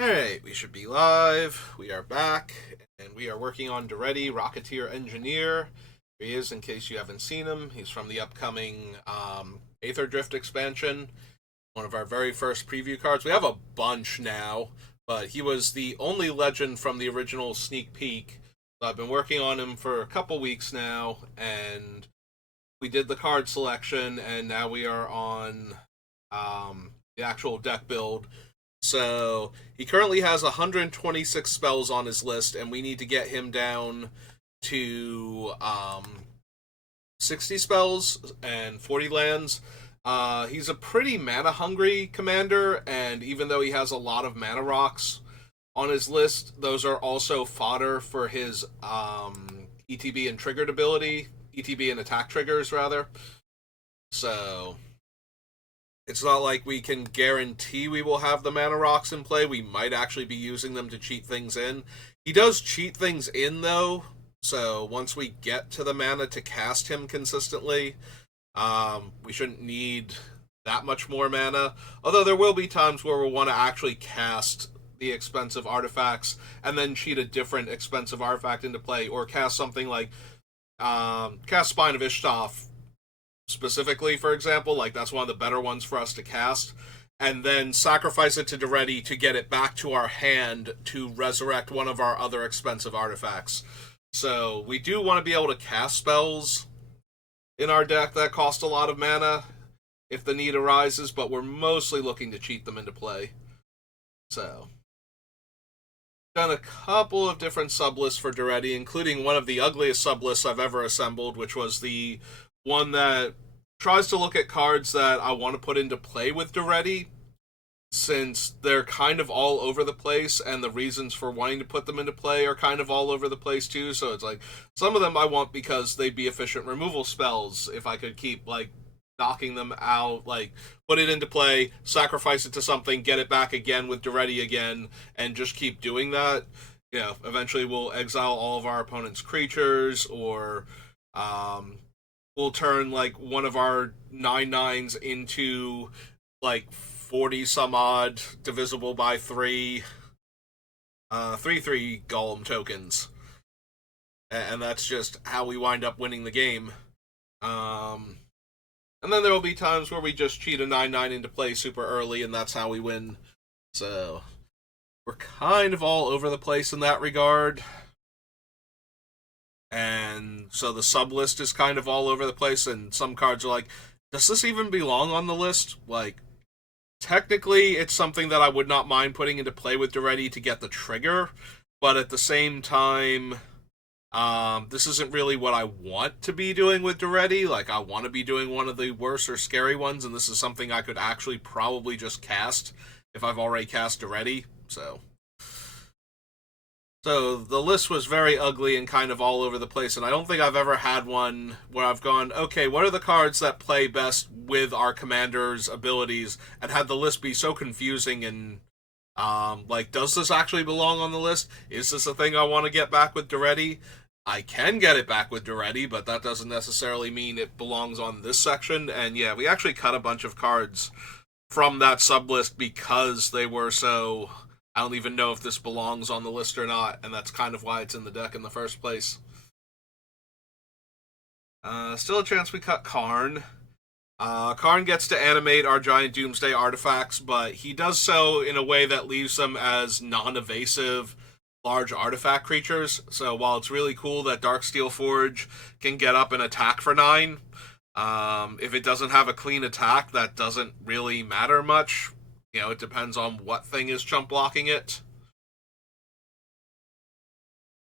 Alright, we should be live. We are back, and we are working on Daretti, Rocketeer Engineer. Here he is, in case you haven't seen him. He's from the upcoming Aether Drift expansion, one of our very first preview cards. We have a bunch now, but he was the only legend from the original sneak peek. So I've been working on him for a couple weeks now, and we did the card selection, and now we are on the actual deck build. So he currently has 126 spells on his list, and we need to get him down to 60 spells and 40 lands. He's a pretty mana hungry commander, and even though he has a lot of mana rocks on his list, those are also fodder for his ETB and triggered ability, ETB and attack triggers rather. So it's not like we can guarantee we will have the mana rocks in play. We might actually be using them to cheat things in. He does cheat things in, though, so once we get to the mana to cast him consistently, we shouldn't need that much more mana. Although there will be times where we'll want to actually cast the expensive artifacts and then cheat a different expensive artifact into play, or cast something like cast Spine of Ishtoth specifically, for example, like that's one of the better ones for us to cast, and then sacrifice it to Daretti to get it back to our hand to resurrect one of our other expensive artifacts. So we do want to be able to cast spells in our deck that cost a lot of mana if the need arises, but we're mostly looking to cheat them into play. So done a couple of different sublists for Daretti, including one of the ugliest sublists I've ever assembled, which was the one that tries to look at cards that I want to put into play with Daretti, since they're kind of all over the place, and the reasons for wanting to put them into play are kind of all over the place too. So it's like some of them I want because they'd be efficient removal spells if I could keep like knocking them out, like put it into play, sacrifice it to something, get it back again with Daretti again, and just keep doing that. You know, eventually we'll exile all of our opponent's creatures, or we'll turn like one of our 9/9s into like 40 some odd divisible by 3 golem tokens, and that's just how we wind up winning the game. And then there will be times where we just cheat a 9/9 into play super early, and that's how we win. So we're kind of all over the place in that regard. And so the sub list is kind of all over the place, and some cards are like, does this even belong on the list? Like, technically, it's something that I would not mind putting into play with Daretti to get the trigger, but at the same time, this isn't really what I want to be doing with Daretti. Like, I want to be doing one of the worse or scary ones, and this is something I could actually probably just cast if I've already cast Daretti. So the list was very ugly and kind of all over the place, and I don't think I've ever had one where I've gone, okay, what are the cards that play best with our commander's abilities, and had the list be so confusing and like, does this actually belong on the list? Is this a thing I want to get back with Daretti? I can get it back with Daretti, but that doesn't necessarily mean it belongs on this section. And yeah, we actually cut a bunch of cards from that sublist because they were so, I don't even know if this belongs on the list or not, and that's kind of why it's in the deck in the first place. Still a chance we cut Karn. Karn gets to animate our giant Doomsday artifacts, but he does so in a way that leaves them as non-evasive, large artifact creatures. So while it's really cool that Darksteel Forge can get up and attack for 9, if it doesn't have a clean attack, that doesn't really matter much. You know, it depends on what thing is chump blocking it.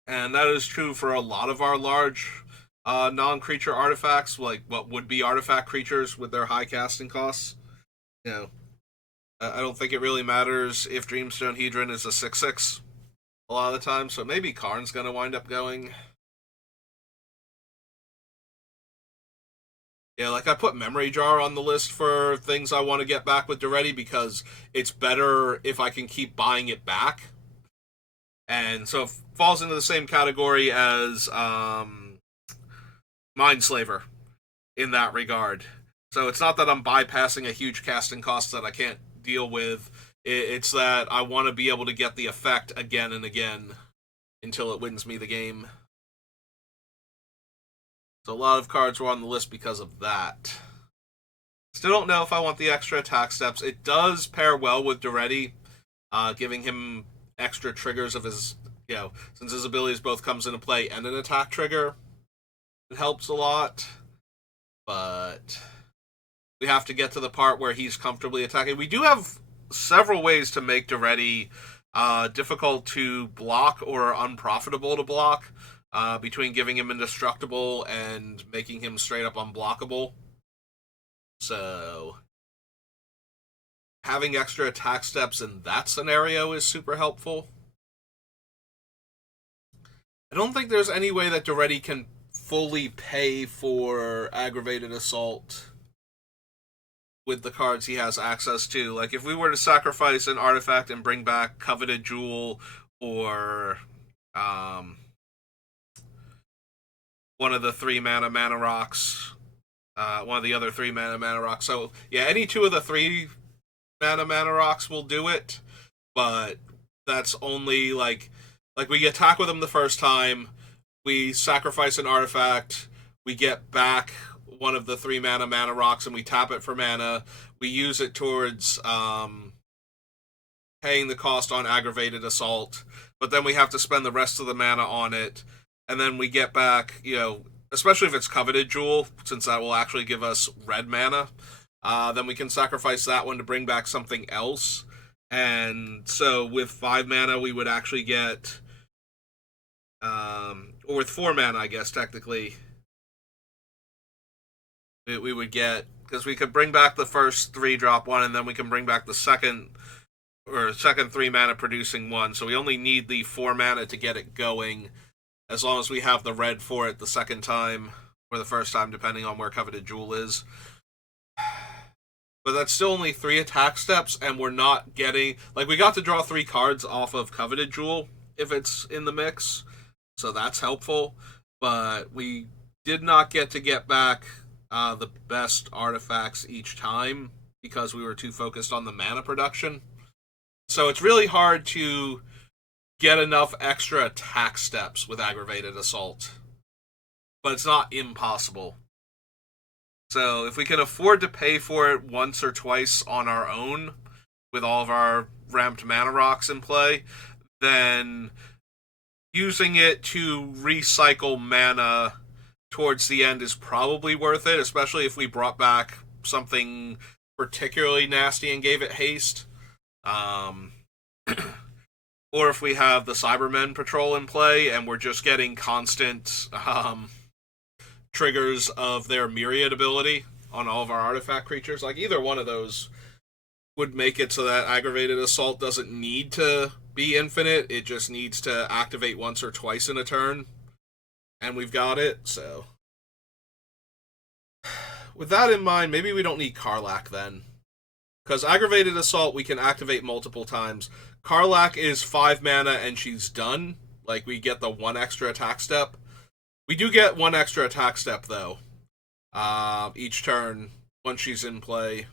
And that is true for a lot of our large non-creature artifacts, like what would be artifact creatures with their high casting costs. You know, I don't think it really matters if Dreamstone Hedron is a 6/6 a lot of the time, so maybe Karn's going to wind up going. Yeah, like I put Memory Jar on the list for things I want to get back with Daretti because it's better if I can keep buying it back. And so it falls into the same category as Mindslaver in that regard. So it's not that I'm bypassing a huge casting cost that I can't deal with. It's that I want to be able to get the effect again and again until it wins me the game. So a lot of cards were on the list because of that. Still don't know if I want the extra attack steps. It does pair well with Daretti, giving him extra triggers of his, since his abilities both comes into play and an attack trigger. It helps a lot, but we have to get to the part where he's comfortably attacking. We do have several ways to make Daretti difficult to block or unprofitable to block, between giving him indestructible and making him straight up unblockable. So having extra attack steps in that scenario is super helpful. I don't think there's any way that Daretti can fully pay for aggravated assault with the cards he has access to. Like, if we were to sacrifice an artifact and bring back Coveted Jewel or one of the 3 mana rocks, one of the other 3 mana rocks. So, yeah, any 2 of the 3 mana rocks will do it, but that's only, like we attack with them the first time, we sacrifice an artifact, we get back one of the 3 mana rocks, and we tap it for mana. We use it towards paying the cost on aggravated assault, but then we have to spend the rest of the mana on it, and then we get back, especially if it's Coveted Jewel, since that will actually give us red mana, then we can sacrifice that one to bring back something else. And so with 5 mana, we would actually get, or with 4 mana, I guess, technically, we would get, because we could bring back the first 3-drop one, and then we can bring back the second 3 mana producing one. So we only need the 4 mana to get it going, as long as we have the red for it the second time, or the first time, depending on where Coveted Jewel is. But that's still only 3 attack steps, and we're not getting, we got to draw 3 cards off of Coveted Jewel if it's in the mix, so that's helpful. But we did not get back the best artifacts each time, because we were too focused on the mana production. So it's really hard to get enough extra attack steps with aggravated assault, but it's not impossible. So if we can afford to pay for it once or twice on our own with all of our ramped mana rocks in play, then using it to recycle mana towards the end is probably worth it, especially if we brought back something particularly nasty and gave it haste. Or if we have the Cybermen patrol in play and we're just getting constant triggers of their myriad ability on all of our artifact creatures. Either one of those would make it so that aggravated assault doesn't need to be infinite. It just needs to activate once or twice in a turn. And we've got it, so. With that in mind, maybe we don't need Karlach then. Because aggravated assault we can activate multiple times. Karlach is 5 mana and she's done. We get the 1 extra attack step. We do get 1 extra attack step, though, each turn once she's in play.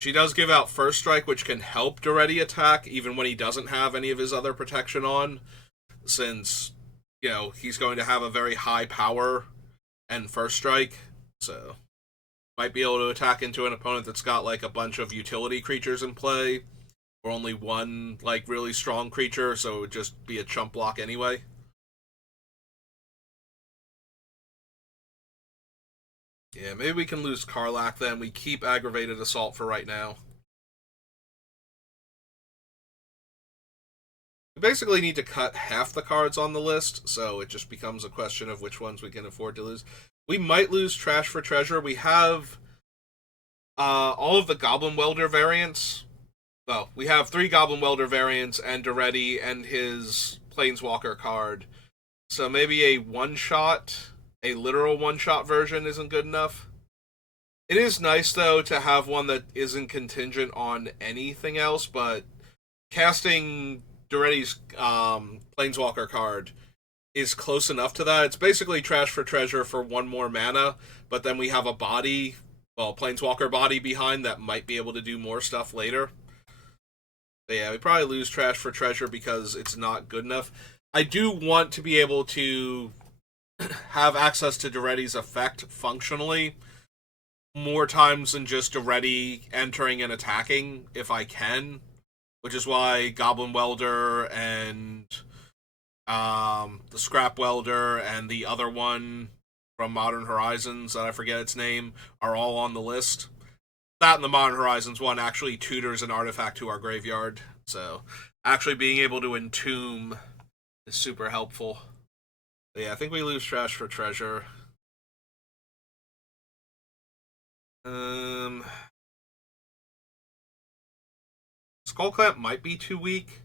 She does give out First Strike, which can help Daretti attack, even when he doesn't have any of his other protection on, since, he's going to have a very high power and First Strike, so might be able to attack into an opponent that's got, a bunch of utility creatures in play, or only 1, really strong creature, so it would just be a chump block anyway. Yeah, maybe we can lose Karlach then. We keep aggravated assault for right now. We basically need to cut half the cards on the list, so it just becomes a question of which ones we can afford to lose. We might lose Trash for Treasure. We have all of the Goblin Welder variants. Well, we have 3 Goblin Welder variants and Daretti and his Planeswalker card. So maybe a one-shot, a literal one-shot version isn't good enough. It is nice, though, to have one that isn't contingent on anything else, but casting Daretti's Planeswalker card is close enough to that. It's basically Trash for Treasure for 1 more mana, but then we have a body, Planeswalker body behind that might be able to do more stuff later. But yeah, we probably lose Trash for Treasure because it's not good enough. I do want to be able to have access to Daretti's effect functionally more times than just Daretti entering and attacking if I can, which is why Goblin Welder and the Scrap Welder and the other one from Modern Horizons that I forget its name are all on the list. That and the Modern Horizons one actually tutors an artifact to our graveyard, so actually being able to entomb is super helpful. But yeah, I think we lose Trash for Treasure. Skullclamp might be too weak.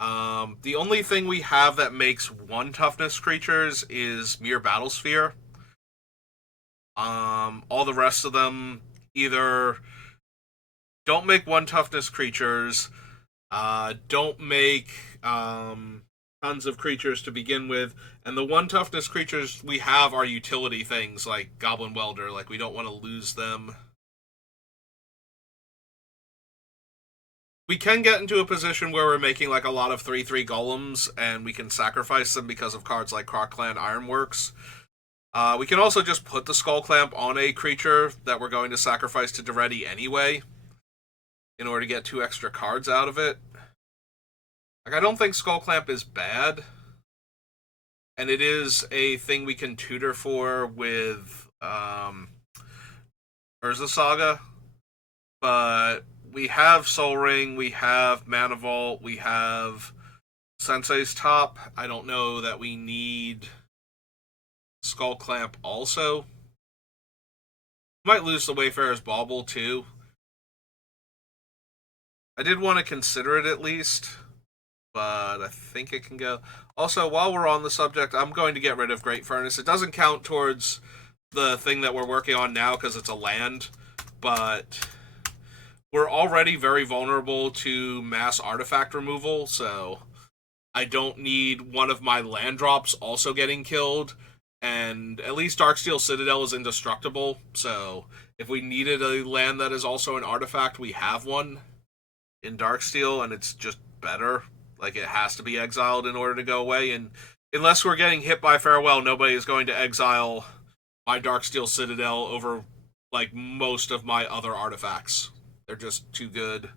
The only thing we have that makes 1 toughness creatures is Mere Battlesphere. All the rest of them either don't make 1 toughness creatures, don't make tons of creatures to begin with, and the 1 toughness creatures we have are utility things like Goblin Welder. Like, we don't want to lose them. We can get into a position where we're making like a lot of 3/3 golems, and we can sacrifice them because of cards like Crocland Ironworks. We can also just put the Skull Clamp on a creature that we're going to sacrifice to Daretti anyway, in order to get 2 extra cards out of it. Like, I don't think Skull Clamp is bad, and it is a thing we can tutor for with Urza Saga, but we have Soul Ring, we have Mana Vault, we have Sensei's Top. I don't know that we need Skull Clamp also. Might lose the Wayfarer's Bauble too. I did want to consider it at least, but I think it can go. Also, while we're on the subject, I'm going to get rid of Great Furnace. It doesn't count towards the thing that we're working on now because it's a land, but we're already very vulnerable to mass artifact removal, so I don't need one of my land drops also getting killed, and at least Darksteel Citadel is indestructible, so if we needed a land that is also an artifact, we have one in Darksteel, and it's just better. Like, it has to be exiled in order to go away, and unless we're getting hit by Farewell, nobody is going to exile my Darksteel Citadel over, like, most of my other artifacts. They're just too good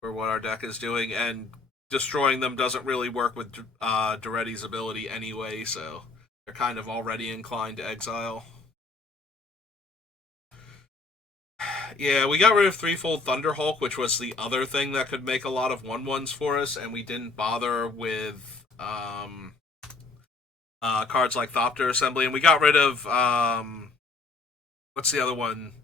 for what our deck is doing, and destroying them doesn't really work with Daretti's ability anyway, so they're kind of already inclined to exile. Yeah, we got rid of Threefold Thunderhulk, which was the other thing that could make a lot of 1/1s for us, and we didn't bother with cards like Thopter Assembly, and we got rid of what's the other one?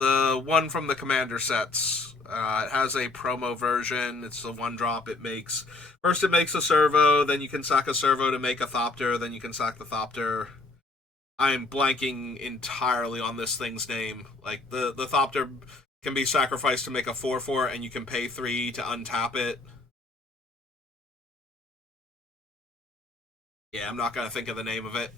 The one from the Commander sets. It has a promo version. It's the 1-drop. It makes first it makes a servo, then you can sack a servo to make a Thopter, then you can sack the Thopter. I'm blanking entirely on this thing's name. Like, the Thopter can be sacrificed to make a 4/4, and you can pay 3 to untap it. Yeah, I'm not gonna think of the name of it.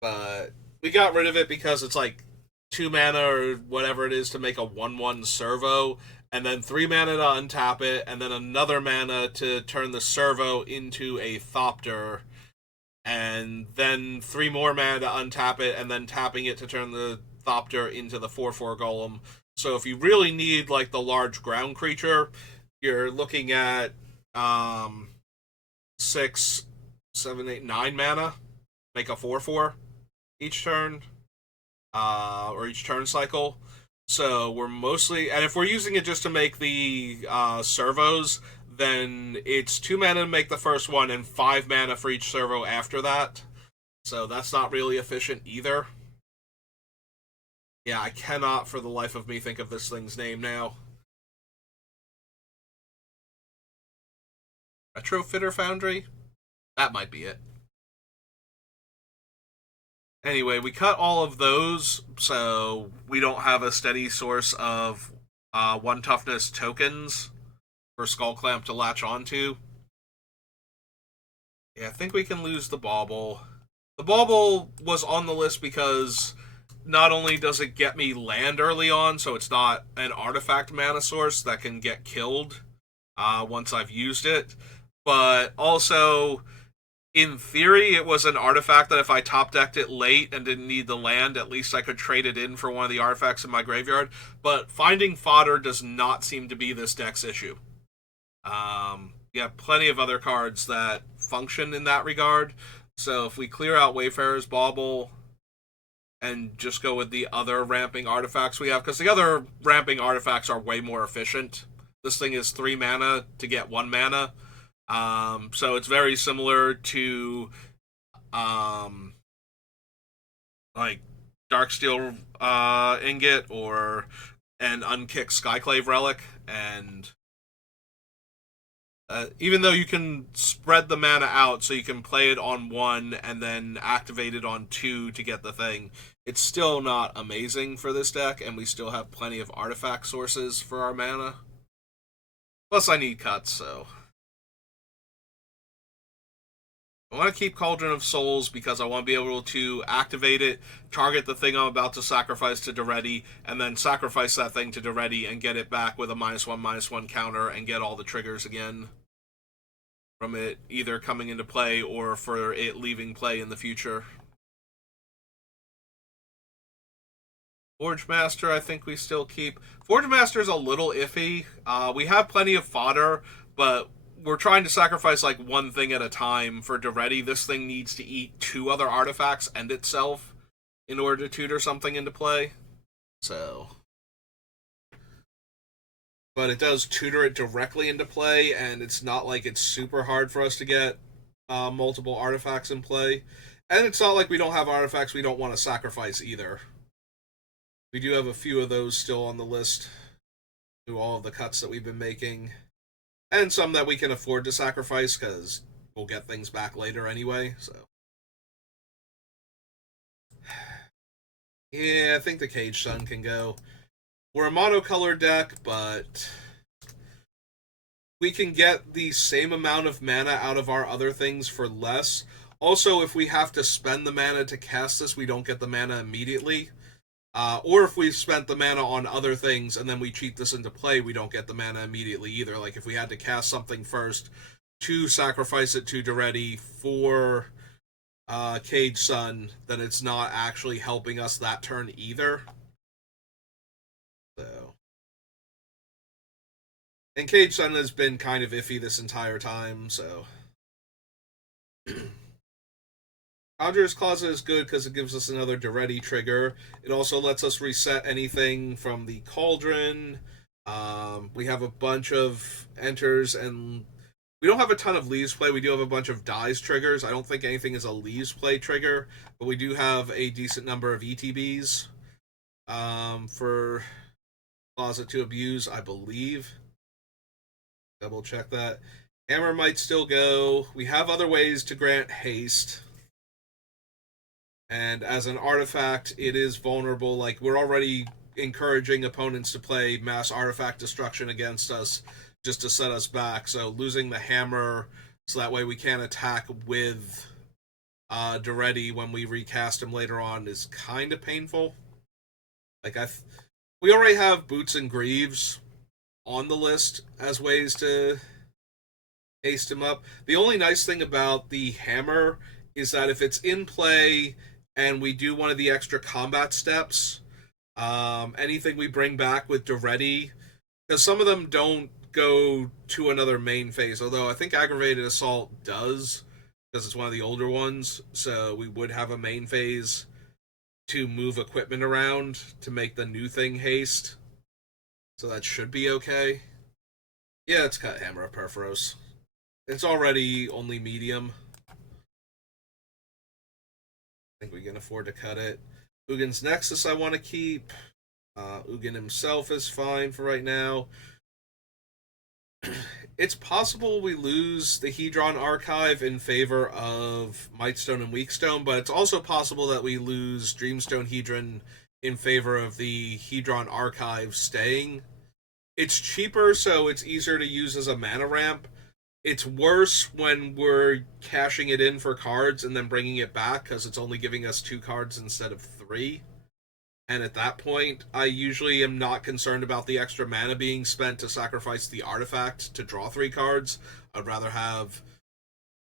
But we got rid of it because it's like 2 mana or whatever it is to make a 1/1 servo, and then 3 mana to untap it, and then another mana to turn the servo into a Thopter, and then 3 more mana to untap it, and then tapping it to turn the Thopter into the 4/4 Golem. So if you really need, like, the large ground creature, you're looking at 6, 7, 8, 9 mana, make a 4/4 each turn, or each turn cycle. So we're mostly, and if we're using it just to make the servos, then it's 2 mana to make the first one and 5 mana for each servo after that. So that's not really efficient either. Yeah, I cannot for the life of me think of this thing's name now. Retrofitter Foundry? That might be it. Anyway, we cut all of those, so we don't have a steady source of 1 toughness tokens for Skullclamp to latch onto. Yeah, I think we can lose the Bauble. The Bauble was on the list because not only does it get me land early on, so it's not an artifact mana source that can get killed once I've used it, but also, in theory, it was an artifact that if I top decked it late and didn't need the land, at least I could trade it in for one of the artifacts in my graveyard. But finding fodder does not seem to be this deck's issue. You have plenty of other cards that function in that regard. So if we clear out Wayfarer's Bauble and just go with the other ramping artifacts we have, because the other ramping artifacts are way more efficient. This thing is 3 mana to get 1 mana. So it's very similar to like Darksteel Ingot or an unkicked Skyclave Relic, and even though you can spread the mana out so you can play it on 1 and then activate it on 2 to get the thing, it's still not amazing for this deck, and we still have plenty of artifact sources for our mana. Plus I need cuts, so I want to keep Cauldron of Souls because I want to be able to activate it, target the thing I'm about to sacrifice to Daretti, and then sacrifice that thing to Daretti and get it back with a -1/-1 counter and get all the triggers again from it either coming into play or for it leaving play in the future. Forge Master, I think we still keep. Forge Master is a little iffy. We have plenty of fodder, but we're trying to sacrifice like one thing at a time for Daretti. This thing needs to eat 2 other artifacts and itself in order to tutor something into play. So, but it does tutor it directly into play, and it's not like it's super hard for us to get multiple artifacts in play. And it's not like we don't have artifacts we don't want to sacrifice either. We do have a few of those still on the list through all of the cuts that we've been making. And some that we can afford to sacrifice because we'll get things back later anyway, so. Yeah, I think the Cage Sun can go. We're a monocolored deck, but we can get the same amount of mana out of our other things for less. Also, if we have to spend the mana to cast this, we don't get the mana immediately. Or if we've spent the mana on other things and then we cheat this into play, we don't get the mana immediately either. Like if we had to cast something first to sacrifice it to Daretti for Cage Sun, then it's not actually helping us that turn either. So, and Cage Sun has been kind of iffy this entire time, so. Conjurer's Closet is good because it gives us another Daretti trigger. It also lets us reset anything from the Cauldron. We have a bunch of enters, and we don't have a ton of leaves play. We do have a bunch of dies triggers. I don't think anything is a leaves play trigger, but we do have a decent number of ETBs for Closet to abuse, I believe. Double check that. Hammer might still go. We have other ways to grant haste. And as an artifact, it is vulnerable. Like, we're already encouraging opponents to play mass artifact destruction against us just to set us back. So losing the hammer so that way we can't attack with Daretti when we recast him later on is kind of painful. Like, we already have Boots and Greaves on the list as ways to haste him up. The only nice thing about the hammer is that if it's in play and we do one of the extra combat steps, anything we bring back with Daretti, because some of them don't go to another main phase, although I think Aggravated Assault does, because it's one of the older ones, so we would have a main phase to move equipment around to make the new thing haste. So that should be okay. Yeah, it's cut Hammer of Perforos. It's already only medium. I think we can afford to cut it. Ugin's Nexus I want to keep. Ugin himself is fine for right now. It's possible we lose the Hedron Archive in favor of Mightstone and Weakstone, but it's also possible that we lose Dreamstone Hedron in favor of the Hedron Archive staying. It's cheaper, so it's easier to use as a mana ramp. It's worse when we're cashing it in for cards and then bringing it back because it's only giving us 2 cards instead of 3. And at that point, I usually am not concerned about the extra mana being spent to sacrifice the artifact to draw 3 cards. I'd rather have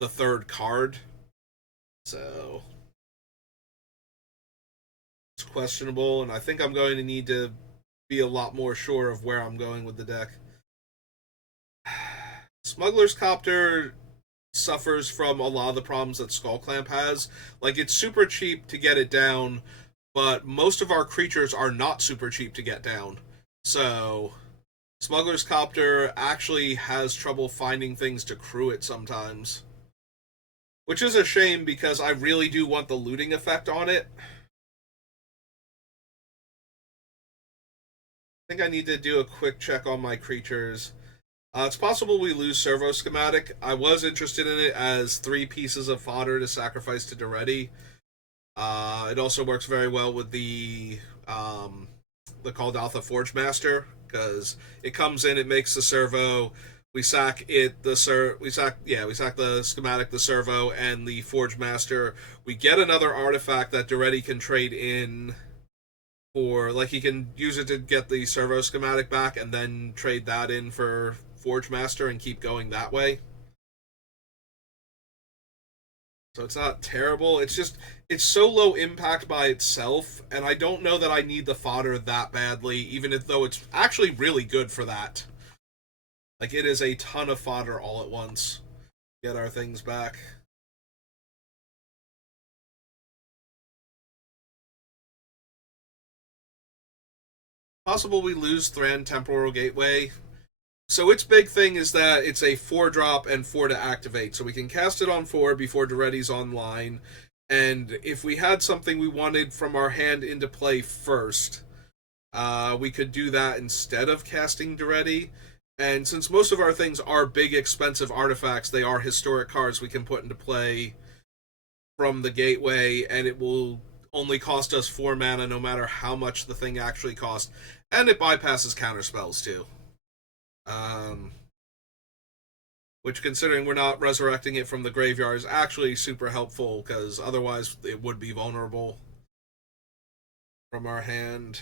the third card. So it's questionable, and I think I'm going to need to be a lot more sure of where I'm going with the deck. Smuggler's Copter suffers from a lot of the problems that Skullclamp has. Like, it's super cheap to get it down, but most of our creatures are not super cheap to get down. So, Smuggler's Copter actually has trouble finding things to crew it sometimes. Which is a shame because I really do want the looting effect on it. I think I need to do a quick check on my creatures. It's possible we lose Servo Schematic. I was interested in it as 3 pieces of fodder to sacrifice to Daretti. It also works very well with the Kaldaltha Forge Master, because it comes in, it makes the servo, we sack it, we sack the schematic, the servo, and the Forge Master. We get another artifact that Daretti can trade in for, like, he can use it to get the servo schematic back and then trade that in for Forge Master and keep going that way. So it's not terrible. It's just, it's so low impact by itself, and I don't know that I need the fodder that badly, even if though it's actually really good for that. Like, it is a ton of fodder all at once. Get our things back. Possible we lose Thran Temporal Gateway. So its big thing is that it's a 4-drop and 4 to activate. So we can cast it on 4 before Daretti's online. And if we had something we wanted from our hand into play first, we could do that instead of casting Daretti. And since most of our things are big, expensive artifacts, they are historic cards we can put into play from the gateway, and it will only cost us 4 mana no matter how much the thing actually costs. And it bypasses counterspells too. Which, considering we're not resurrecting it from the graveyard, is actually super helpful, because otherwise it would be vulnerable from our hand.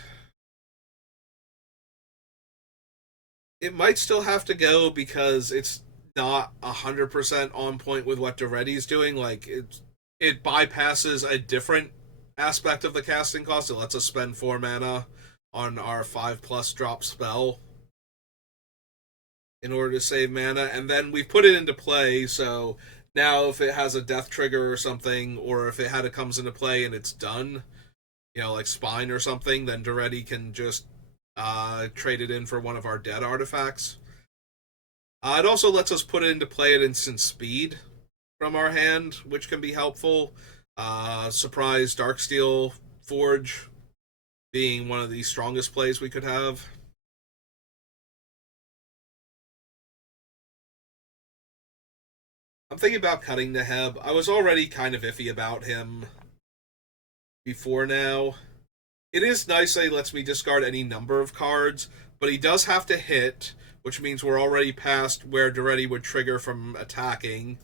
It might still have to go because it's not 100% on point with what Daretti's doing. Like, it bypasses a different aspect of the casting cost. It lets us spend 4 mana on our 5+ drop spell in order to save mana, and then we put it into play, so now if it has a death trigger or something, or if it had it comes into play and it's done, like Spine or something, then Daretti can just trade it in for one of our dead artifacts. It also lets us put it into play at instant speed from our hand, which can be helpful. Surprise Darksteel Forge being one of the strongest plays we could have. I'm thinking about cutting Neheb. I was already kind of iffy about him before now. It is nice that he lets me discard any number of cards, but he does have to hit, which means we're already past where Daretti would trigger from attacking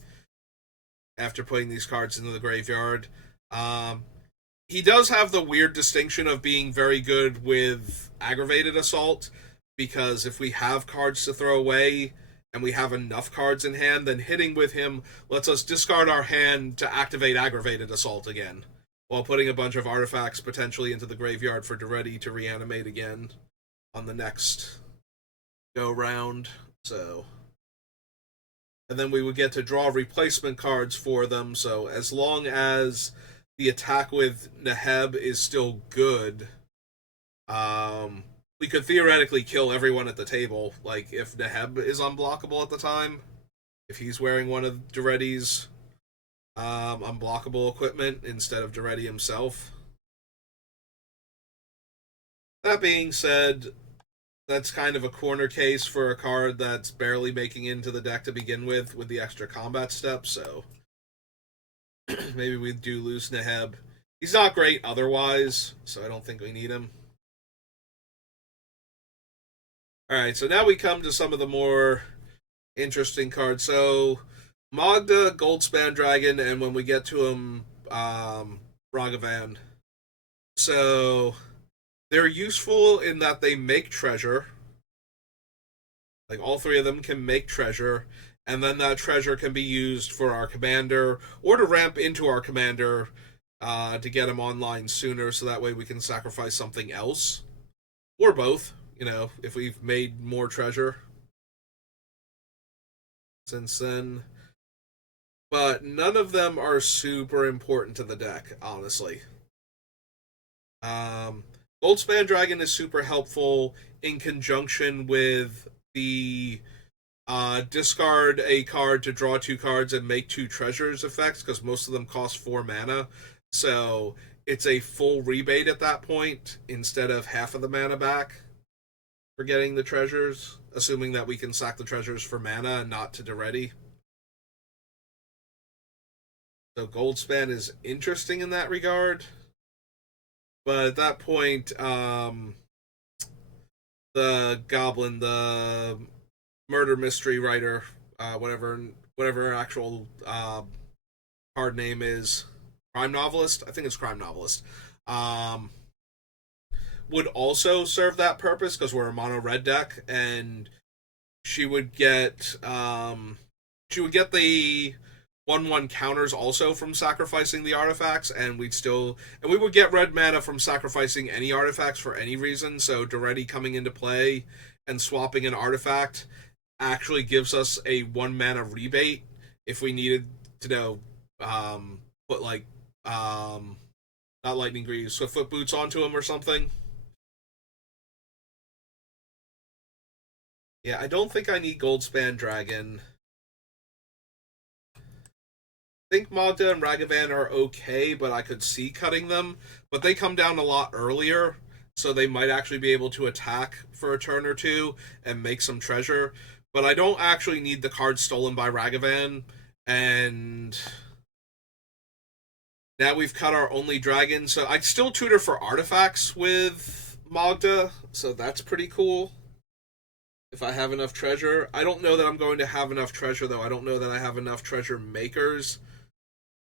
after putting these cards into the graveyard. He does have the weird distinction of being very good with aggravated assault, because if we have cards to throw away and we have enough cards in hand, then hitting with him lets us discard our hand to activate aggravated assault again, while putting a bunch of artifacts potentially into the graveyard for Daretti to reanimate again on the next go round. So, and then we would get to draw replacement cards for them. So as long as the attack with Neheb is still good, we could theoretically kill everyone at the table. Like, if Neheb is unblockable at the time, if he's wearing one of Daretti's unblockable equipment instead of Daretti himself. That being said, that's kind of a corner case for a card that's barely making into the deck to begin with the extra combat steps, so maybe we do lose Neheb. He's not great otherwise, so I don't think we need him. Alright, so now we come to some of the more interesting cards. So, Magda, Goldspan Dragon, and when we get to him, Ragavan. So, They're useful in that they make treasure. Like all three of them can make treasure, and then that treasure can be used for our commander or to ramp into our commander to get him online sooner, so that way we can sacrifice something else or both. You know, if we've made more treasure since then. But none of them are super important to the deck, honestly. Um, Goldspan Dragon is super helpful in conjunction with the discard a card to draw two cards and make two treasures effects, because most of them cost 4 mana. So it's a full rebate at that point instead of half of the mana back for getting the treasures, assuming that we can sack the treasures for mana and not to Daretti. So Goldspan is interesting in that regard. But at that point, the goblin, the murder mystery writer, whatever her actual card name is, crime novelist. I think it's crime novelist. Um, would also serve that purpose because we're a mono red deck, and she would get the 1/1 counters also from sacrificing the artifacts, and we would get red mana from sacrificing any artifacts for any reason. So Daretti coming into play and swapping an artifact actually gives us a 1 mana rebate if we needed to put like not lightning greaves, Swiftfoot boots onto him or something. Yeah, I don't think I need Goldspan Dragon. I think Magda and Ragavan are okay, but I could see cutting them. But they come down a lot earlier, so they might actually be able to attack for a turn or two and make some treasure. But I don't actually need the cards stolen by Ragavan, and now we've cut our only dragon. So I'd still tutor for artifacts with Magda, so that's pretty cool. If I have enough treasure. I don't know that I'm going to have enough treasure, though. I don't know that I have enough treasure makers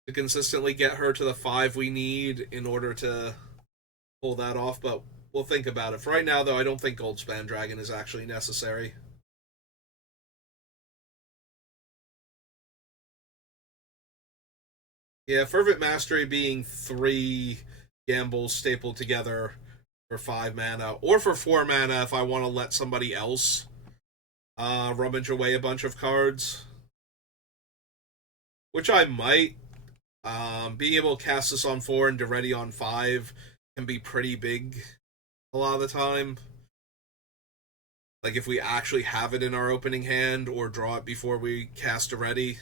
to consistently get her to the 5 we need in order to pull that off, but we'll think about it. For right now, though, I don't think Goldspan Dragon is actually necessary. Yeah, Fervent Mastery being 3 gambles stapled together for 5 mana, or for 4 mana if I want to let somebody else rummage away a bunch of cards, which I might. Being able to cast this on 4 and Daretti on 5 can be pretty big a lot of the time. Like if we actually have it in our opening hand or draw it before we cast Daretti.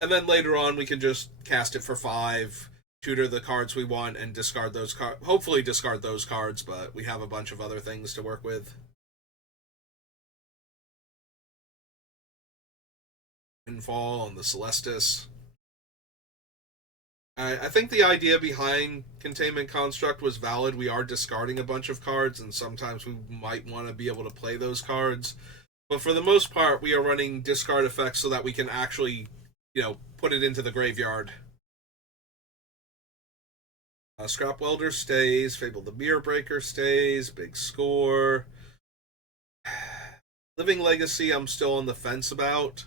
And then later on we can just cast it for 5, tutor the cards we want, and discard those cards. Hopefully discard those cards, but we have a bunch of other things to work with. Windfall and the Celestis. I think the idea behind Containment Construct was valid. We are discarding a bunch of cards, and sometimes we might want to be able to play those cards. But for the most part, we are running discard effects so that we can actually, put it into the graveyard. Scrap Welder stays, Fable the Mirror Breaker stays, Big Score. Living Legacy, I'm still on the fence about.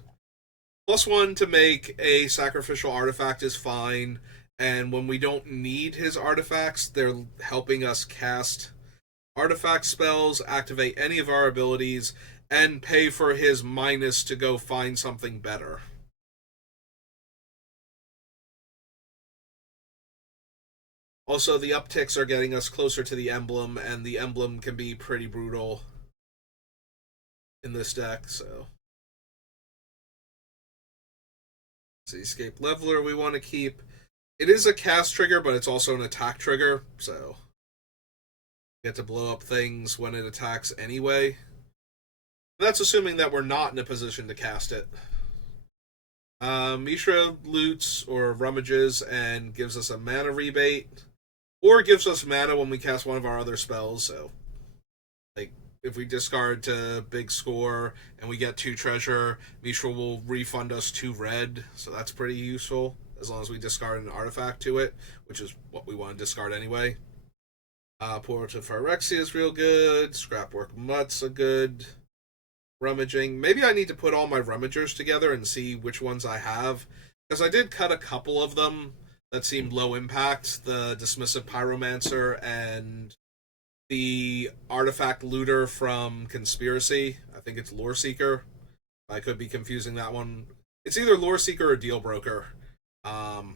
+1 to make a sacrificial artifact is fine, and when we don't need his artifacts, they're helping us cast artifact spells, activate any of our abilities, and pay for his minus to go find something better. Also, the upticks are getting us closer to the emblem, and the emblem can be pretty brutal in this deck, so... Seascape Leveler we want to keep. It is a cast trigger, but it's also an attack trigger, so we get to blow up things when it attacks anyway. That's assuming that we're not in a position to cast it. Mishra loots or rummages and gives us a mana rebate, or gives us mana when we cast one of our other spells, so like if we discard to Big Score and we get 2 treasure, Mishra will refund us 2 red, so that's pretty useful, as long as we discard an artifact to it, which is what we want to discard anyway. Porta Phyrexia is real good. Scrapwork Mutt's a good rummaging. Maybe I need to put all my rummagers together and see which ones I have. Because I did cut a couple of them that seemed low impact. The Dismissive Pyromancer and the Artifact Looter from Conspiracy. I think it's Lore Seeker. I could be confusing that one. It's either Lore Seeker or Deal Broker. Um,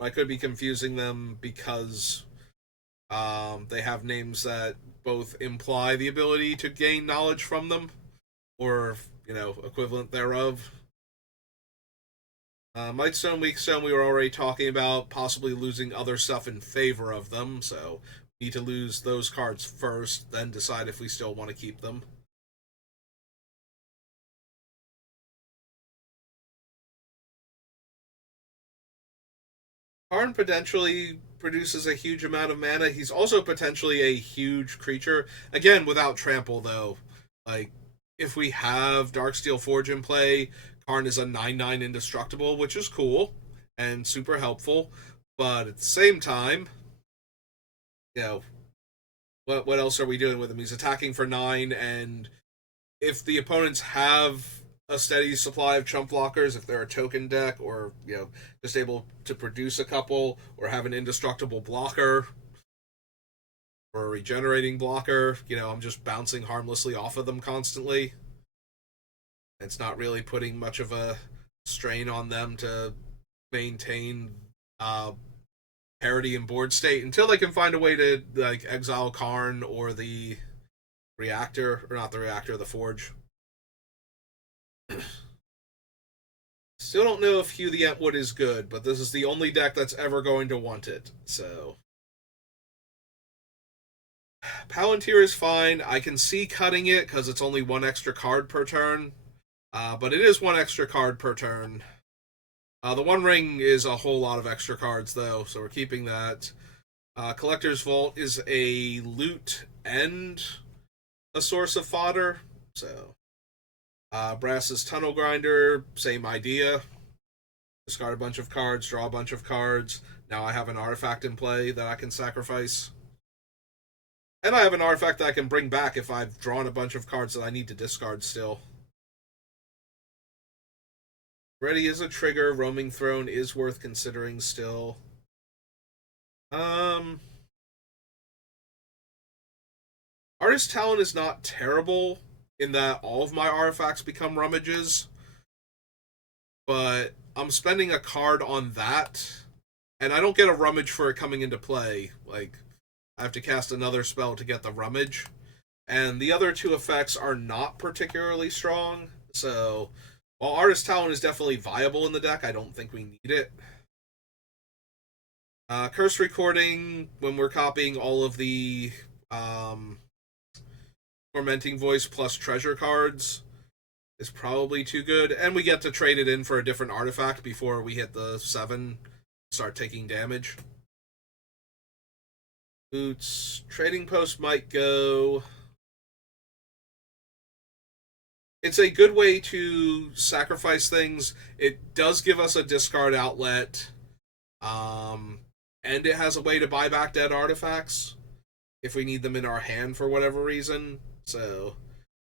I could be confusing them because they have names that both imply the ability to gain knowledge from them, or equivalent thereof. Mightstone, Weakstone, we were already talking about possibly losing other stuff in favor of them, so we need to lose those cards first, then decide if we still want to keep them. Karn potentially produces a huge amount of mana. He's also potentially a huge creature. Again, without trample, though. Like, if we have Darksteel Forge in play, Karn is a 9/9 indestructible, which is cool and super helpful. But at the same time, you know, what else are we doing with him? He's attacking for 9, and if the opponents have a steady supply of chump blockers, if they're a token deck, or just able to produce a couple, or have an indestructible blocker or a regenerating blocker, I'm just bouncing harmlessly off of them constantly. It's not really putting much of a strain on them to maintain parity in board state until they can find a way to like exile Karn or the reactor, or not the reactor, the forge. Still don't know if Hugh the Entwood is good, but this is the only deck that's ever going to want it, so. Palantir is fine. I can see cutting it because it's only one extra card per turn, but it is one extra card per turn. The One Ring is a whole lot of extra cards, though, so we're keeping that. Collector's Vault is a loot and a source of fodder, so. Brass's Tunnel Grinder, same idea. Discard a bunch of cards, draw a bunch of cards. Now I have an artifact in play that I can sacrifice. And I have an artifact that I can bring back if I've drawn a bunch of cards that I need to discard still. Ready is a trigger. Roaming Throne is worth considering still. Artist Talent is not terrible in that all of my artifacts become rummages, but I'm spending a card on that, and I don't get a rummage for it coming into play. Like, I have to cast another spell to get the rummage, and the other two effects are not particularly strong, so while Artist Talent is definitely viable in the deck, I don't think we need it. Curse Recording, when we're copying all of the Tormenting Voice plus treasure cards, is probably too good, and we get to trade it in for a different artifact before we hit the 7, start taking damage. Boots. Trading Post might go. It's a good way to sacrifice things. It does give us a discard outlet, and it has a way to buy back dead artifacts if we need them in our hand for whatever reason. So,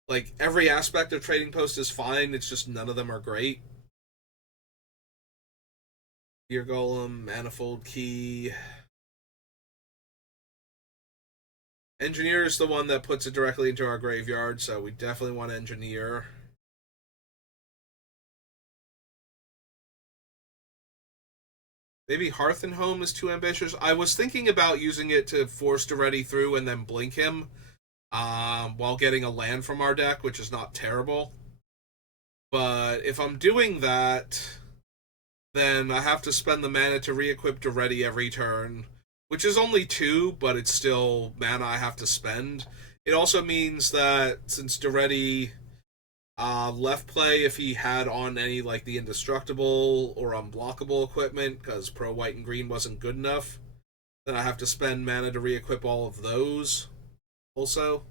like, every aspect of Trading Post is fine, it's just none of them are great. Gear Golem, Manifold Key. Engineer is the one that puts it directly into our graveyard, so we definitely want Engineer. Maybe Hearth and Home is too ambitious. I was thinking about using it to force Daretti through and then blink him while getting a land from our deck, which is not terrible. But if I'm doing that, then I have to spend the mana to re-equip Daretti every turn, which is only 2, but it's still mana I have to spend. It also means that since Daretti left play, if he had on any like the indestructible or unblockable equipment, because pro white and green wasn't good enough, then I have to spend mana to re-equip all of those also.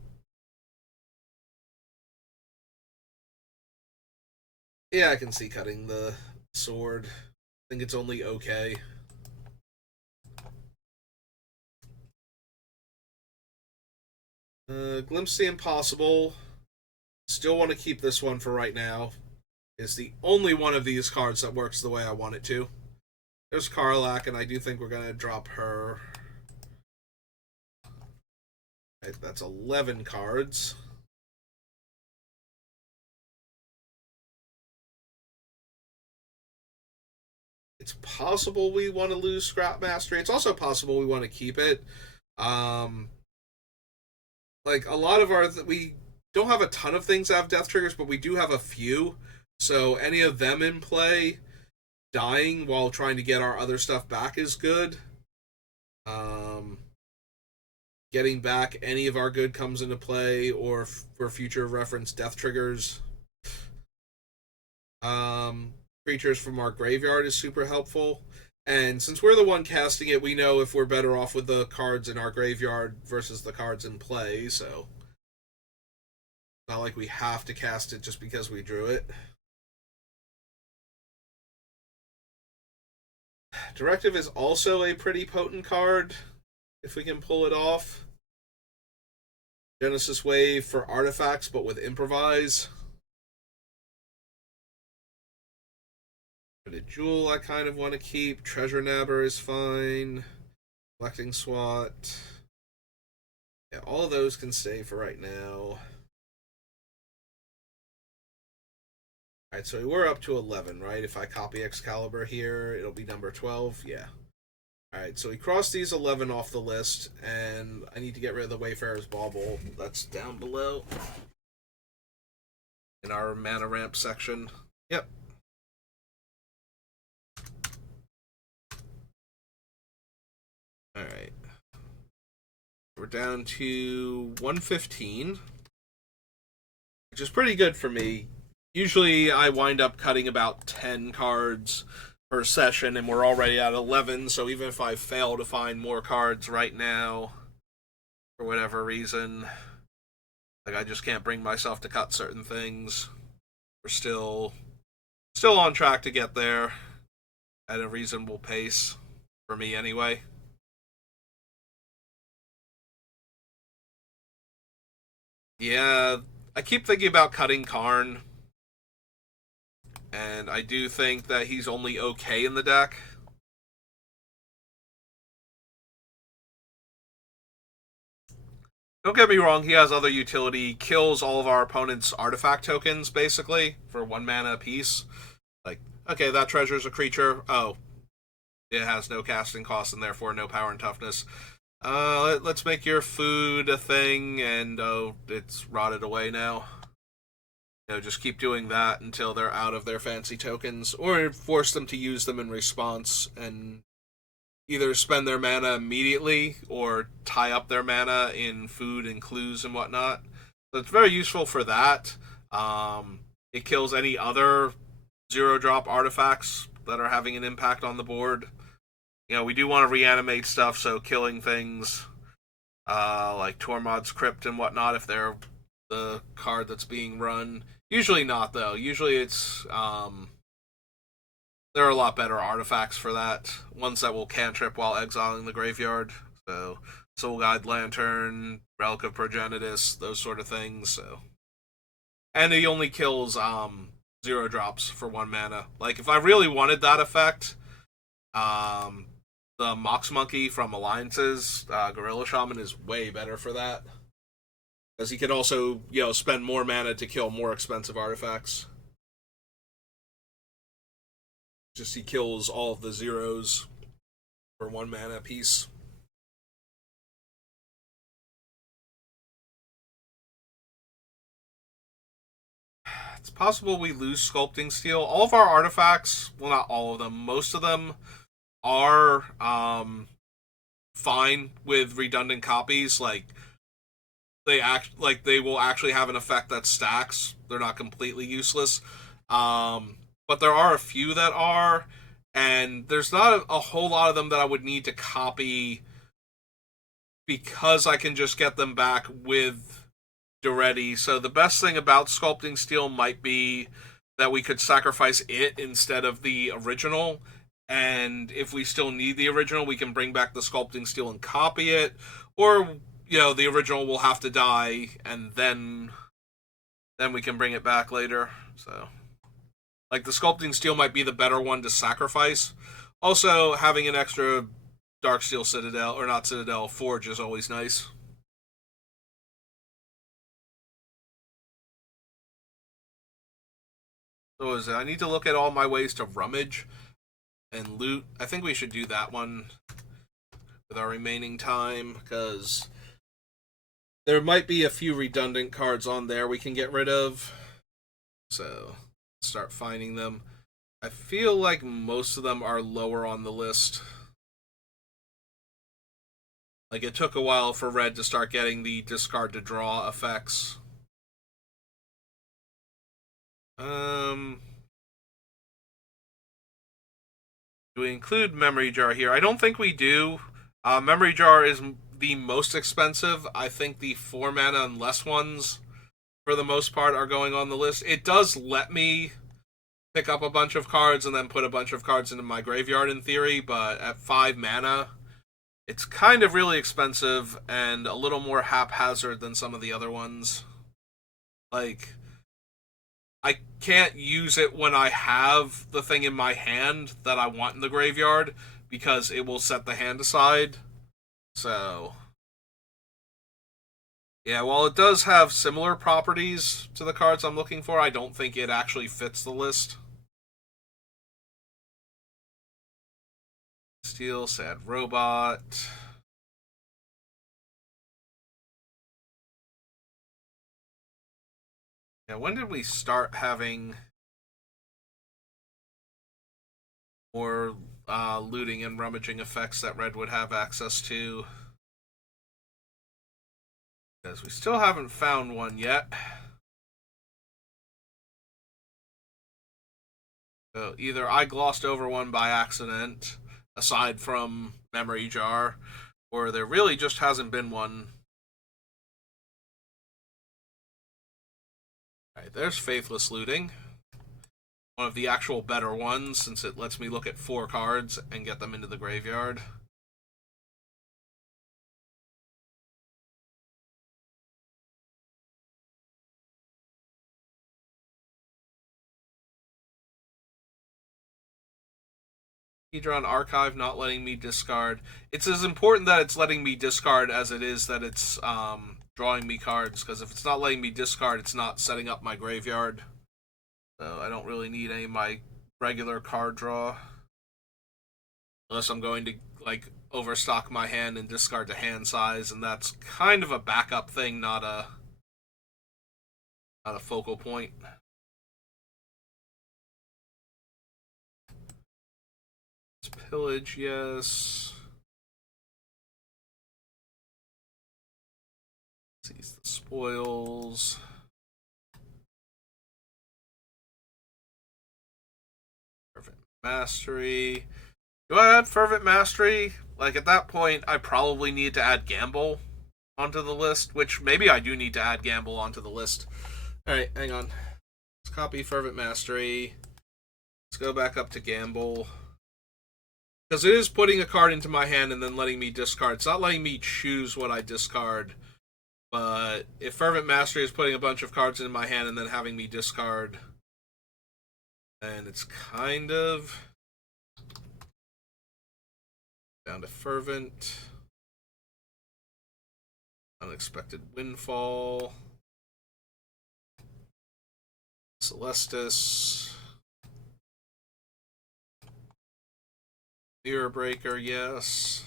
Yeah, I can see cutting the sword. I think it's only okay. Glimpse the Impossible. Still want to keep this one for right now. It's the only one of these cards that works the way I want it to. There's Karlak, and I do think we're going to drop her. Right, that's 11 cards. It's possible we want to lose Scrap Mastery. It's also possible we want to keep it. Like, a lot of we don't have a ton of things that have death triggers, but we do have a few. So any of them in play, dying while trying to get our other stuff back is good. Getting back any of our good comes into play, or for future reference, death triggers. Creatures from our graveyard is super helpful. And since we're the one casting it, we know if we're better off with the cards in our graveyard versus the cards in play, so it's not like we have to cast it just because we drew it. Directive is also a pretty potent card, if we can pull it off. Genesis Wave for artifacts, but with Improvise. The Jewel I kind of want to keep. Treasure Nabber is fine. Collecting SWAT. Yeah, all of those can stay for right now. Alright, so we're up to 11, right? If I copy Excalibur here, it'll be number 12. Yeah. Alright, so we crossed these 11 off the list, and I need to get rid of the Wayfarer's Bauble. That's down below in our mana ramp section. Yep. Alright. We're down to 115, which is pretty good for me. Usually I wind up cutting about 10 cards per session, and we're already at 11, so even if I fail to find more cards right now, for whatever reason, like I just can't bring myself to cut certain things, we're still on track to get there at a reasonable pace, for me anyway. Yeah, I keep thinking about cutting Karn, and I do think that he's only okay in the deck. Don't get me wrong, he has other utility. Kills all of our opponent's artifact tokens, basically, for 1 mana apiece. Like, okay, that treasure's a creature. Oh, it has no casting cost and therefore no power and toughness. Let's make your food a thing, and oh, it's rotted away now. Just keep doing that until they're out of their fancy tokens, or force them to use them in response and either spend their mana immediately or tie up their mana in food and clues and whatnot. So it's very useful for that. It kills any other 0-drop artifacts that are having an impact on the board. We do want to reanimate stuff, so killing things like Tormod's Crypt and whatnot if they're the card that's being run. Usually not, though. Usually it's there are a lot better artifacts for that. Ones that will cantrip while exiling the graveyard. So Soul Guide Lantern, Relic of Progenitus, those sort of things. So, and he only kills 0 drops for 1 mana. Like, if I really wanted that effect, the Mox Monkey from Alliances, Gorilla Shaman, is way better for that. Because he can also, spend more mana to kill more expensive artifacts. Just he kills all of the 0s for 1 mana piece. It's possible we lose Sculpting Steel. All of our artifacts, well, not all of them, most of them are fine with redundant copies. Like, they will actually have an effect that stacks. They're not completely useless. But there are a few that are, and there's not a whole lot of them that I would need to copy because I can just get them back with Daretti. So the best thing about Sculpting Steel might be that we could sacrifice it instead of the original, and if we still need the original, we can bring back the Sculpting Steel and copy it, or the original will have to die, and then we can bring it back later. So, like, the sculpting steel might be the better one to sacrifice. Also, having an extra Darksteel Citadel, or not Citadel, Forge is always nice. So is it? I need to look at all my ways to rummage and loot. I think we should do that one with our remaining time, because there might be a few redundant cards on there we can get rid of. So, start finding them. I feel like most of them are lower on the list. Like, it took a while for Red to start getting the discard to draw effects. Do we include Memory Jar here? I don't think we do. Memory Jar is the most expensive. I think the 4 mana and less ones, for the most part, are going on the list. It does let me pick up a bunch of cards and then put a bunch of cards into my graveyard in theory, but at 5 mana, it's kind of really expensive and a little more haphazard than some of the other ones. Like, I can't use it when I have the thing in my hand that I want in the graveyard, because it will set the hand aside. So, yeah, while it does have similar properties to the cards I'm looking for, I don't think it actually fits the list. Steel, Sad Robot. Yeah, when did we start having more looting and rummaging effects that Red would have access to? Because we still haven't found one yet. So either I glossed over one by accident, aside from Memory Jar, or there really just hasn't been one. Alright, there's Faithless Looting. One of the actual better ones, since it lets me look at 4 cards and get them into the graveyard. Hedron Archive not letting me discard. It's as important that it's letting me discard as it is that it's drawing me cards, because if it's not letting me discard, it's not setting up my graveyard. So I don't really need any of my regular card draw. Unless I'm going to, like, overstock my hand and discard to hand size, and that's kind of a backup thing, not a focal point. Pillage, yes. Seize the spoils. Fervent Mastery. Do I add Fervent Mastery? Like, at that point, I probably need to add Gamble onto the list, which maybe I do need to add Gamble onto the list. Alright, hang on. Let's copy Fervent Mastery. Let's go back up to Gamble. Because it is putting a card into my hand and then letting me discard. It's not letting me choose what I discard. But if Fervent Mastery is putting a bunch of cards into my hand and then having me discard, then it's kind of down to Fervent. Unexpected Windfall. Celestis. Mirror Breaker, yes.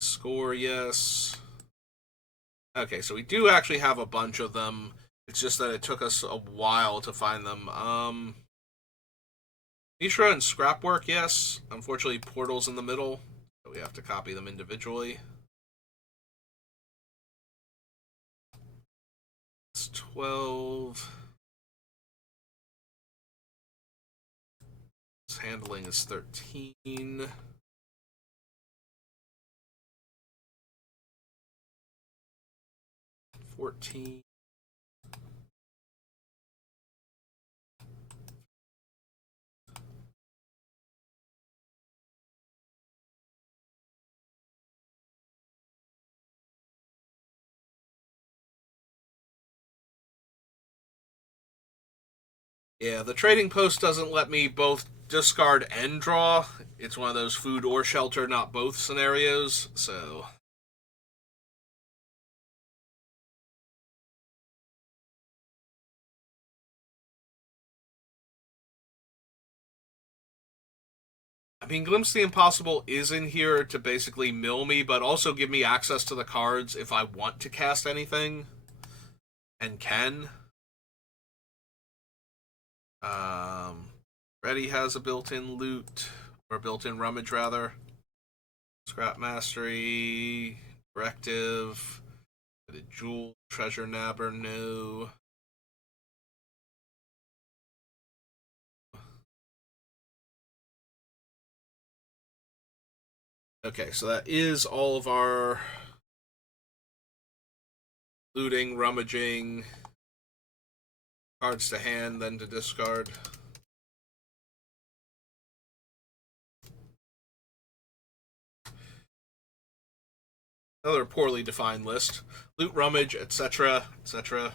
Score, yes. Okay, so we do actually have a bunch of them. It's just that it took us a while to find them. Mishra and Scrapwork, yes. Unfortunately, Portal's in the middle, so we have to copy them individually. It's 12. Its handling is 13. 14. Yeah, the trading post doesn't let me both discard and draw. It's one of those food or shelter, not both scenarios, so. I mean, Glimpse the Impossible is in here to basically mill me, but also give me access to the cards if I want to cast anything. And can. Um, Ready has a built-in loot, or built-in rummage, rather. Scrap Mastery, Directive, the Jewel, Treasure Nabber, no. Okay, so that is all of our looting, rummaging, cards to hand, then to discard. Another poorly defined list. Loot, rummage, etc., etc.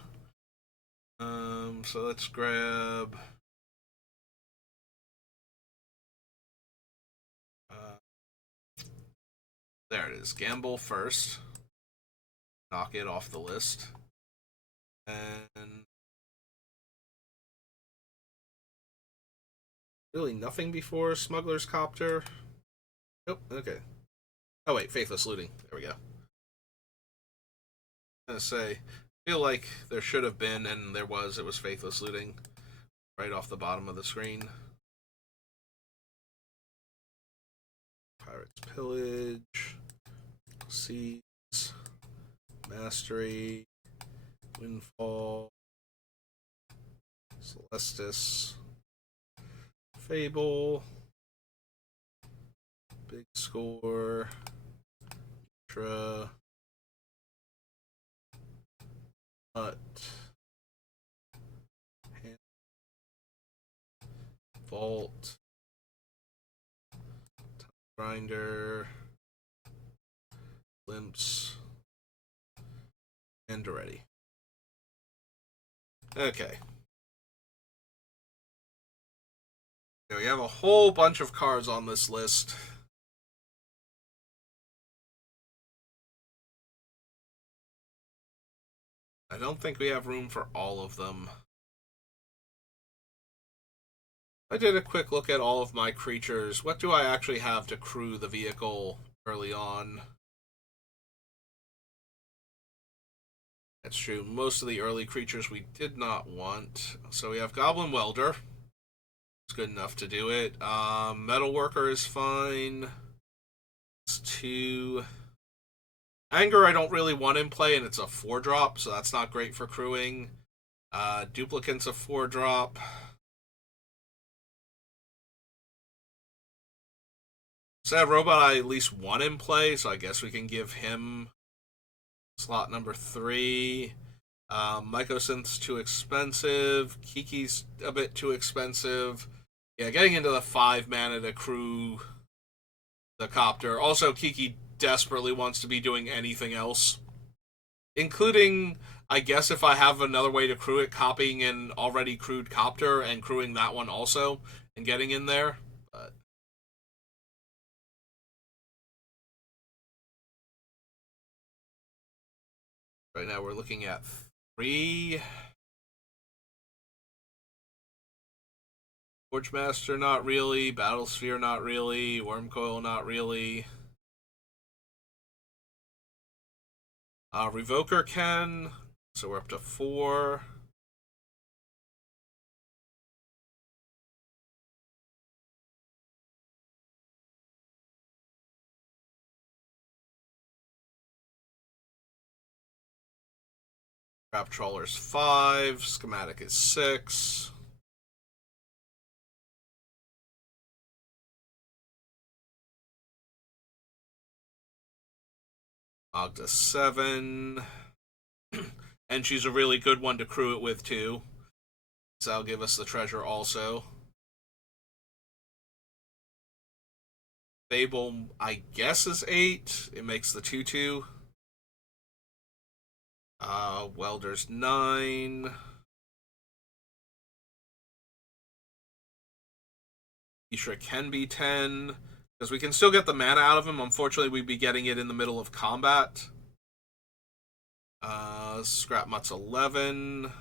So let's grab. Uh, there it is. Gamble first. Knock it off the list. And really nothing before Smuggler's Copter. Nope. Okay. Oh wait, Faithless Looting. There we go. I'm gonna say, I feel like there should have been, and there was. It was Faithless Looting, right off the bottom of the screen. Pirates Pillage, Seeds, Mastery, Windfall, Celestis, Fable, Big Score, Ultra, Hut, Vault, Grinder, Glimpse, and Daretti. Okay. Yeah, we have a whole bunch of cards on this list. I don't think we have room for all of them. I did a quick look at all of my creatures. What do I actually have to crew the vehicle early on? That's true. Most of the early creatures we did not want. So we have Goblin Welder. It's good enough to do it. Metal Worker is fine. It's 2. Anger I don't really want in play, and it's a 4-drop, so that's not great for crewing. Duplicate's a 4-drop. So that robot I at least want in play, so I guess we can give him slot number 3. Mycosynth's too expensive. Kiki's a bit too expensive. Yeah, getting into the 5 mana to crew the copter. Also, Kiki desperately wants to be doing anything else, including, I guess, if I have another way to crew it, copying an already crewed copter and crewing that one also and getting in there. But right now we're looking at 3. Forge Master, not really. Battlesphere, not really. Wormcoil, not really. Revoker can. So we're up to 4. Trap Trawler's 5. Schematic is 6. Ogda 7. And she's a really good one to crew it with, too. So that'll give us the treasure also. Fable, I guess, is 8. It makes the 2-2. Welder's 9. Ishra can be 10, because we can still get the mana out of him. Unfortunately, we'd be getting it in the middle of combat. Scrapmutt's 11.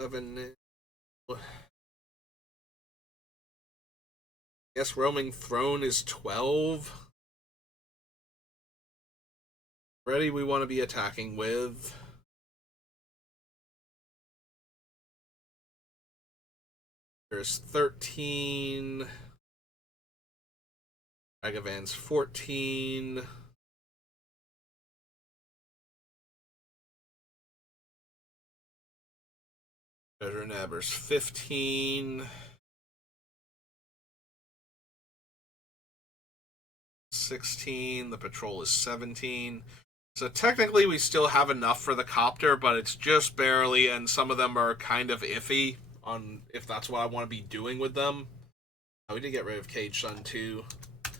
I guess Roaming Throne is 12. Ready, we want to be attacking with. There's 13. Ragavan's 14. Treasure Nabber's 15. 16. The patrol is 17. So technically we still have enough for the copter, but it's just barely, and some of them are kind of iffy on if that's what I want to be doing with them. Oh, we did get rid of Cage Sun too. I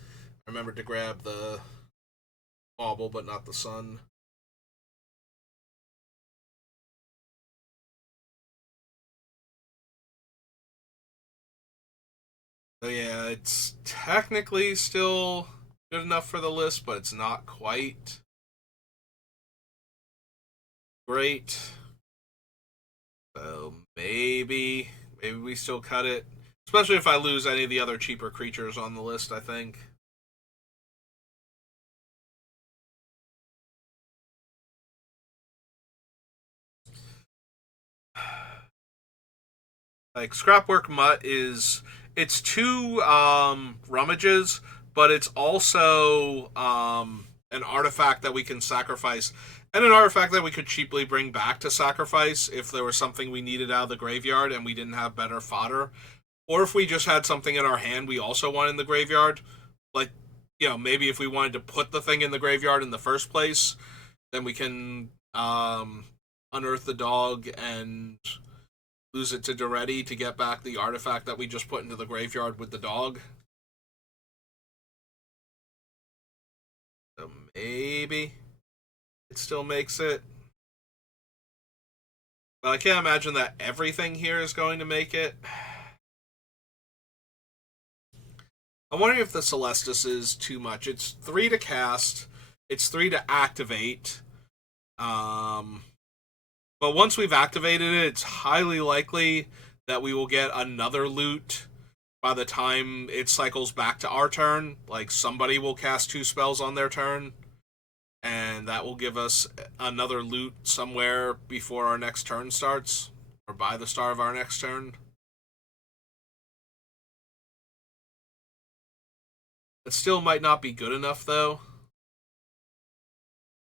remembered to grab the Bauble, but not the Sun. So yeah, it's technically still good enough for the list, but it's not quite great. So maybe we still cut it. Especially if I lose any of the other cheaper creatures on the list, I think. Like, Scrapwork Mutt is... It's 2 rummages, but it's also an artifact that we can sacrifice, and an artifact that we could cheaply bring back to sacrifice if there was something we needed out of the graveyard and we didn't have better fodder. Or if we just had something in our hand we also want in the graveyard. Like, maybe if we wanted to put the thing in the graveyard in the first place, then we can unearth the dog and lose it to Daretti to get back the artifact that we just put into the graveyard with the dog. So maybe it still makes it. But I can't imagine that everything here is going to make it. I'm wondering if the Celestus is too much. It's 3 to cast. It's 3 to activate. But once we've activated it, it's highly likely that we will get another loot by the time it cycles back to our turn. Like, somebody will cast 2 spells on their turn, and that will give us another loot somewhere before our next turn starts, or by the start of our next turn. It still might not be good enough, though.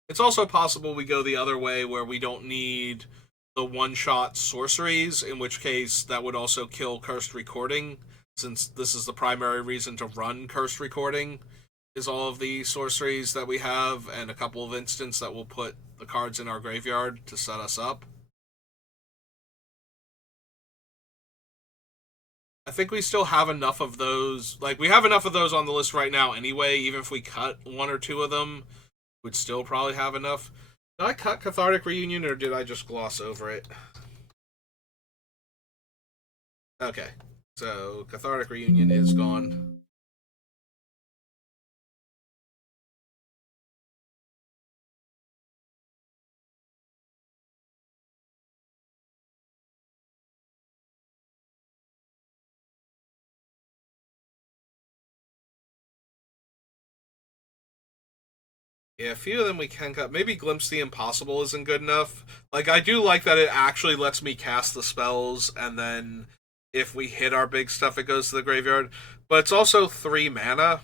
It's also possible we go the other way, where we don't need the one-shot sorceries, in which case that would also kill Cursed Recording, since this is the primary reason to run Cursed Recording, is all of the sorceries that we have, and a couple of instants that will put the cards in our graveyard to set us up. I think we still have enough of those. Like, we have enough of those on the list right now anyway. Even if we cut 1 or 2 of them, we'd still probably have enough. Did I cut Cathartic Reunion, or did I just gloss over it? Okay, so Cathartic Reunion is gone. Yeah, a few of them we can cut. Maybe Glimpse the Impossible isn't good enough. Like, I do like that it actually lets me cast the spells, and then if we hit our big stuff, it goes to the graveyard. But it's also 3 mana.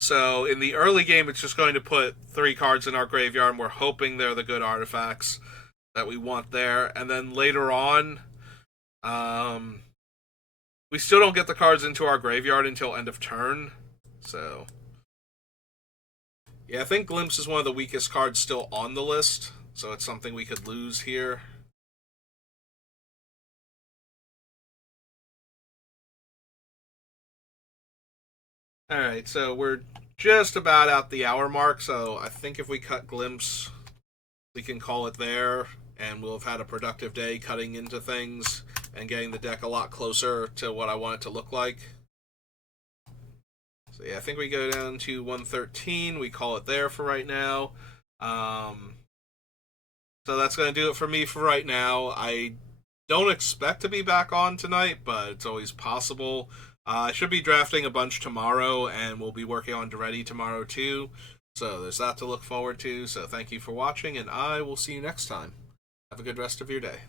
So in the early game, it's just going to put 3 cards in our graveyard, and we're hoping they're the good artifacts that we want there. And then later on, we still don't get the cards into our graveyard until end of turn. So yeah, I think Glimpse is one of the weakest cards still on the list, so it's something we could lose here. Alright, so we're just about at the hour mark, so I think if we cut Glimpse, we can call it there, and we'll have had a productive day cutting into things and getting the deck a lot closer to what I want it to look like. So yeah, I think we go down to 113. We call it there for right now. So that's going to do it for me for right now. I don't expect to be back on tonight, but it's always possible. I should be drafting a bunch tomorrow, and we'll be working on Daretti tomorrow too. So there's that to look forward to. So thank you for watching, and I will see you next time. Have a good rest of your day.